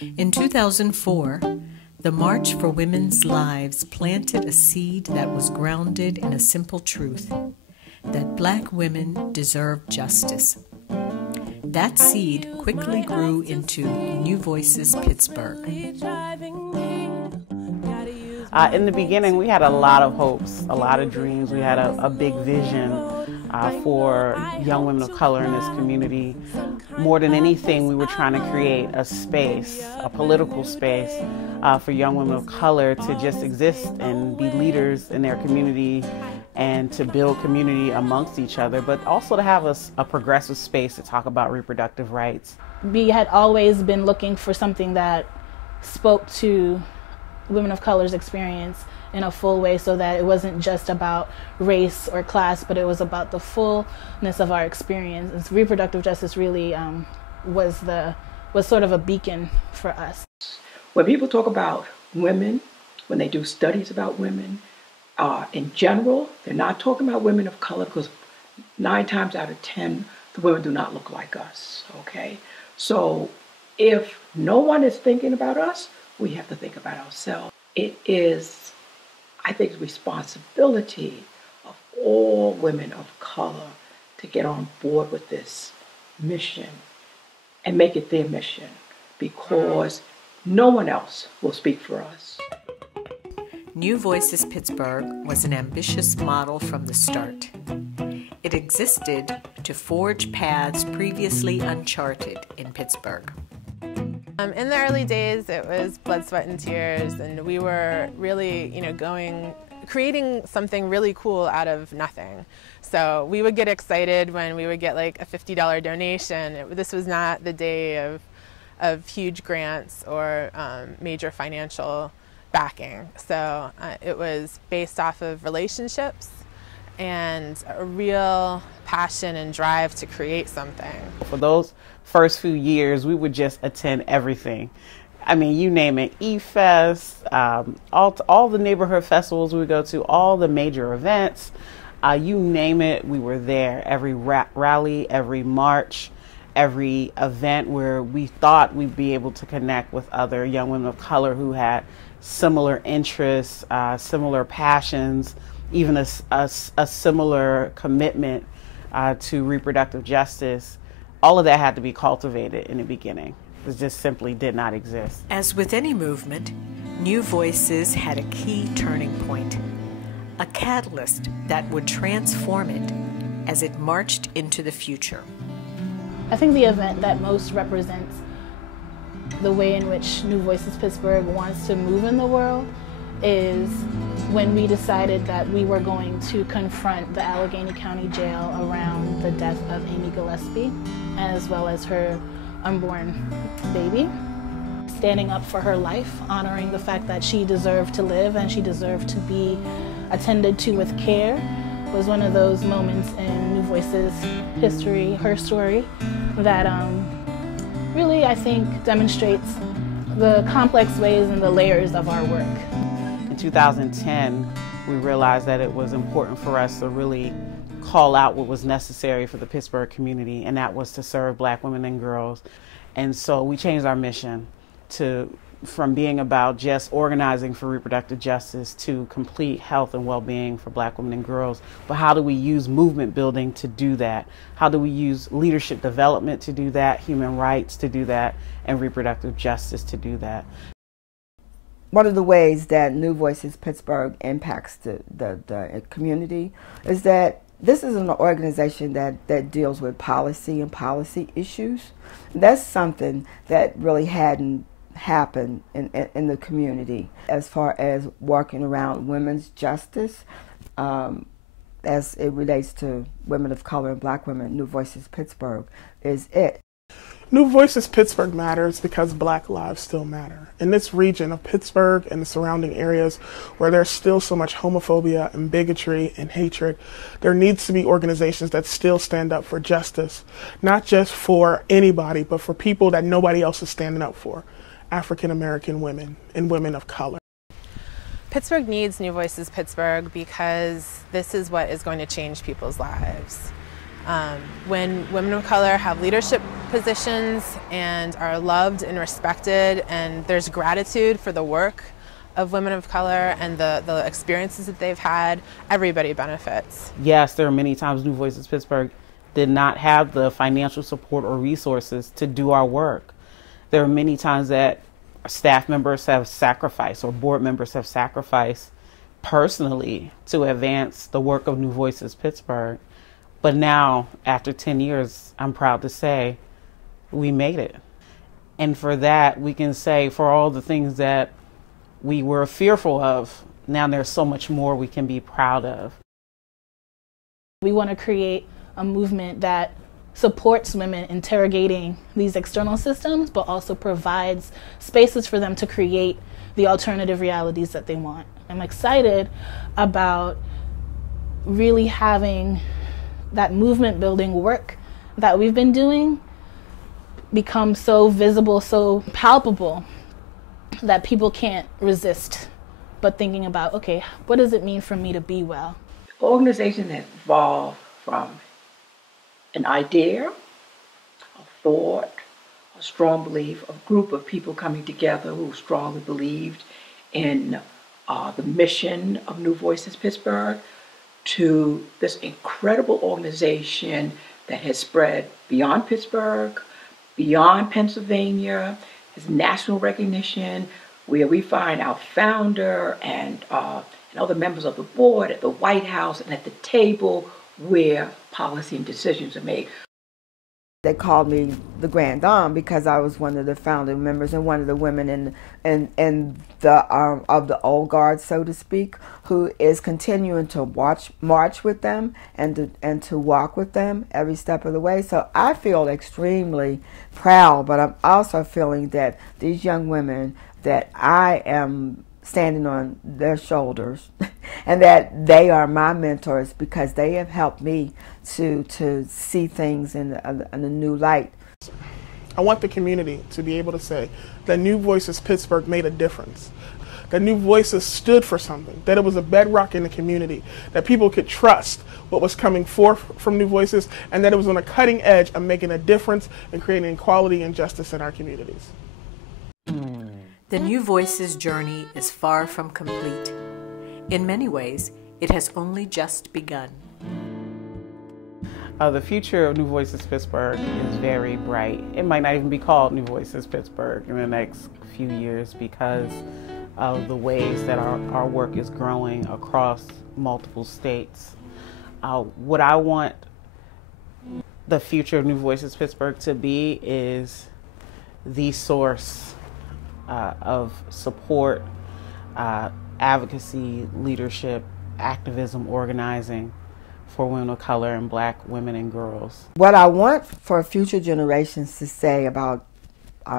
In 2004, the March for Women's Lives planted a seed that was grounded in a simple truth, that Black women deserve justice. That seed quickly grew into New Voices Pittsburgh. In the beginning, we had a lot of hopes, a lot of dreams. We had a big vision for young women of color in this community. More than anything, we were trying to create a space, a political space, for young women of color to just exist and be leaders in their community and to build community amongst each other, but also to have a progressive space to talk about reproductive rights. We had always been looking for something that spoke to women of color's experience in a full way, so that it wasn't just about race or class, but it was about the fullness of our experience. And so reproductive justice really was sort of a beacon for us. When people talk about women, when they do studies about women, in general, they're not talking about women of color, because 9 times out of 10, the women do not look like us, okay? So if no one is thinking about us, we have to think about ourselves. It is, I think, the responsibility of all women of color to get on board with this mission and make it their mission, because no one else will speak for us. New Voices Pittsburgh was an ambitious model from the start. It existed to forge paths previously uncharted in Pittsburgh. In the early days, it was blood, sweat, and tears, and we were really, creating something really cool out of nothing. So we would get excited when we would get like a $50 donation. This was not the day of huge grants or major financial backing. So it was based off of relationships and a real passion and drive to create something. For those first few years, we would just attend everything. I mean, you name it, E-Fest, all the neighborhood festivals we would go to, all the major events, you name it, we were there. Every rally, every march, every event where we thought we'd be able to connect with other young women of color who had similar interests, similar passions, even a similar commitment to reproductive justice. All of that had to be cultivated in the beginning. It just simply did not exist. As with any movement, New Voices had a key turning point, a catalyst that would transform it as it marched into the future. I think the event that most represents the way in which New Voices Pittsburgh wants to move in the world is when we decided that we were going to confront the Allegheny County Jail around the death of Amy Gillespie, as well as her unborn baby. Standing up for her life, honoring the fact that she deserved to live and she deserved to be attended to with care, was one of those moments in New Voices history, her story, that really, I think, demonstrates the complex ways and the layers of our work. In 2010, we realized that it was important for us to really call out what was necessary for the Pittsburgh community, and that was to serve Black women and girls. And so we changed our mission from being about just organizing for reproductive justice to complete health and well-being for Black women and girls. But how do we use movement building to do that? How do we use leadership development to do that, human rights to do that, and reproductive justice to do that? One of the ways that New Voices Pittsburgh impacts the community is that this is an organization that deals with policy and policy issues. That's something that really hadn't happened in the community as far as working around women's justice as it relates to women of color and Black women. New Voices Pittsburgh is it. New Voices Pittsburgh matters because Black lives still matter. In this region of Pittsburgh and the surrounding areas where there's still so much homophobia and bigotry and hatred, there needs to be organizations that still stand up for justice, not just for anybody, but for people that nobody else is standing up for, African American women and women of color. Pittsburgh needs New Voices Pittsburgh because this is what is going to change people's lives. When women of color have leadership positions and are loved and respected, and there's gratitude for the work of women of color and the experiences that they've had, everybody benefits. Yes, there are many times New Voices Pittsburgh did not have the financial support or resources to do our work. There are many times that staff members have sacrificed or board members have sacrificed personally to advance the work of New Voices Pittsburgh. But now, after 10 years, I'm proud to say we made it. And for that, we can say for all the things that we were fearful of, now there's so much more we can be proud of. We want to create a movement that supports women interrogating these external systems, but also provides spaces for them to create the alternative realities that they want. I'm excited about really having that movement building work that we've been doing become so visible, so palpable, that people can't resist but thinking about, okay, what does it mean for me to be well? Organization has evolved from an idea, a thought, a strong belief, a group of people coming together who strongly believed in the mission of New Voices Pittsburgh, to this incredible organization that has spread beyond Pittsburgh, beyond Pennsylvania, has national recognition, where we find our founder and other members of the board at the White House and at the table where policy and decisions are made. They called me the Grand Dame because I was one of the founding members and one of the women in the of the old guard, so to speak, who is continuing to march with them and to walk with them every step of the way. So I feel extremely proud, but I'm also feeling that these young women, that I am standing on their shoulders and that they are my mentors because they have helped me to see things in a new light. I want the community to be able to say that New Voices Pittsburgh made a difference, that New Voices stood for something, that it was a bedrock in the community, that people could trust what was coming forth from New Voices, and that it was on a cutting edge of making a difference and creating equality and justice in our communities. The New Voices journey is far from complete. In many ways, it has only just begun. The future of New Voices Pittsburgh is very bright. It might not even be called New Voices Pittsburgh in the next few years because of the ways that our work is growing across multiple states. What I want the future of New Voices Pittsburgh to be is the source of support, advocacy, leadership, activism, organizing for women of color and Black women and girls. What I want for future generations to say about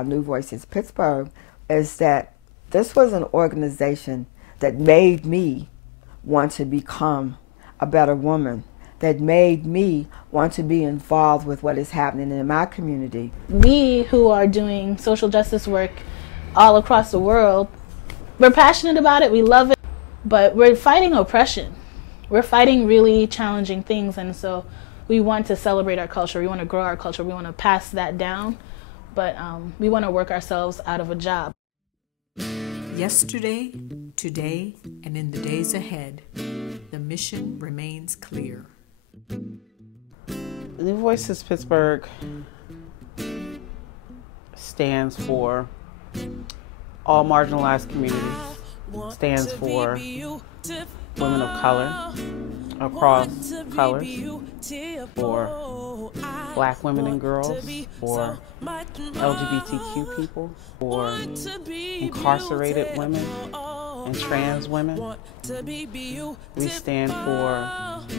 New Voices Pittsburgh is that this was an organization that made me want to become a better woman, that made me want to be involved with what is happening in my community. We who are doing social justice work all across the world, we're passionate about it, we love it, but we're fighting oppression. We're fighting really challenging things, and so we want to celebrate our culture, we want to grow our culture, we want to pass that down, but we want to work ourselves out of a job. Yesterday, today, and in the days ahead, the mission remains clear. New Voices Pittsburgh stands for all marginalized communities, stands for women of color across colors, for Black women and girls, for LGBTQ people, for incarcerated women and trans women. We stand for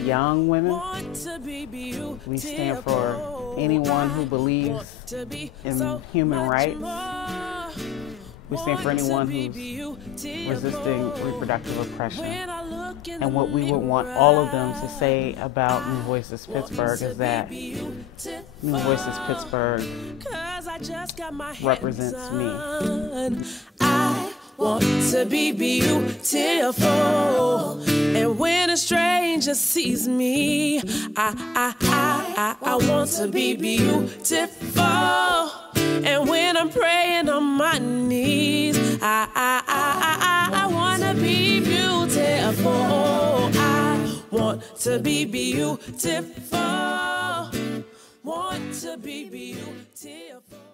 young women. We stand for anyone who believes in human rights. We stand for anyone who's resisting reproductive oppression. And what we would want all of them to say about New Voices Pittsburgh is that New Voices Pittsburgh represents me. want to be beautiful. And when a stranger sees me, I want to be beautiful. And when I'm praying on my knees, I want to be beautiful. I want to be beautiful. Want to be beautiful.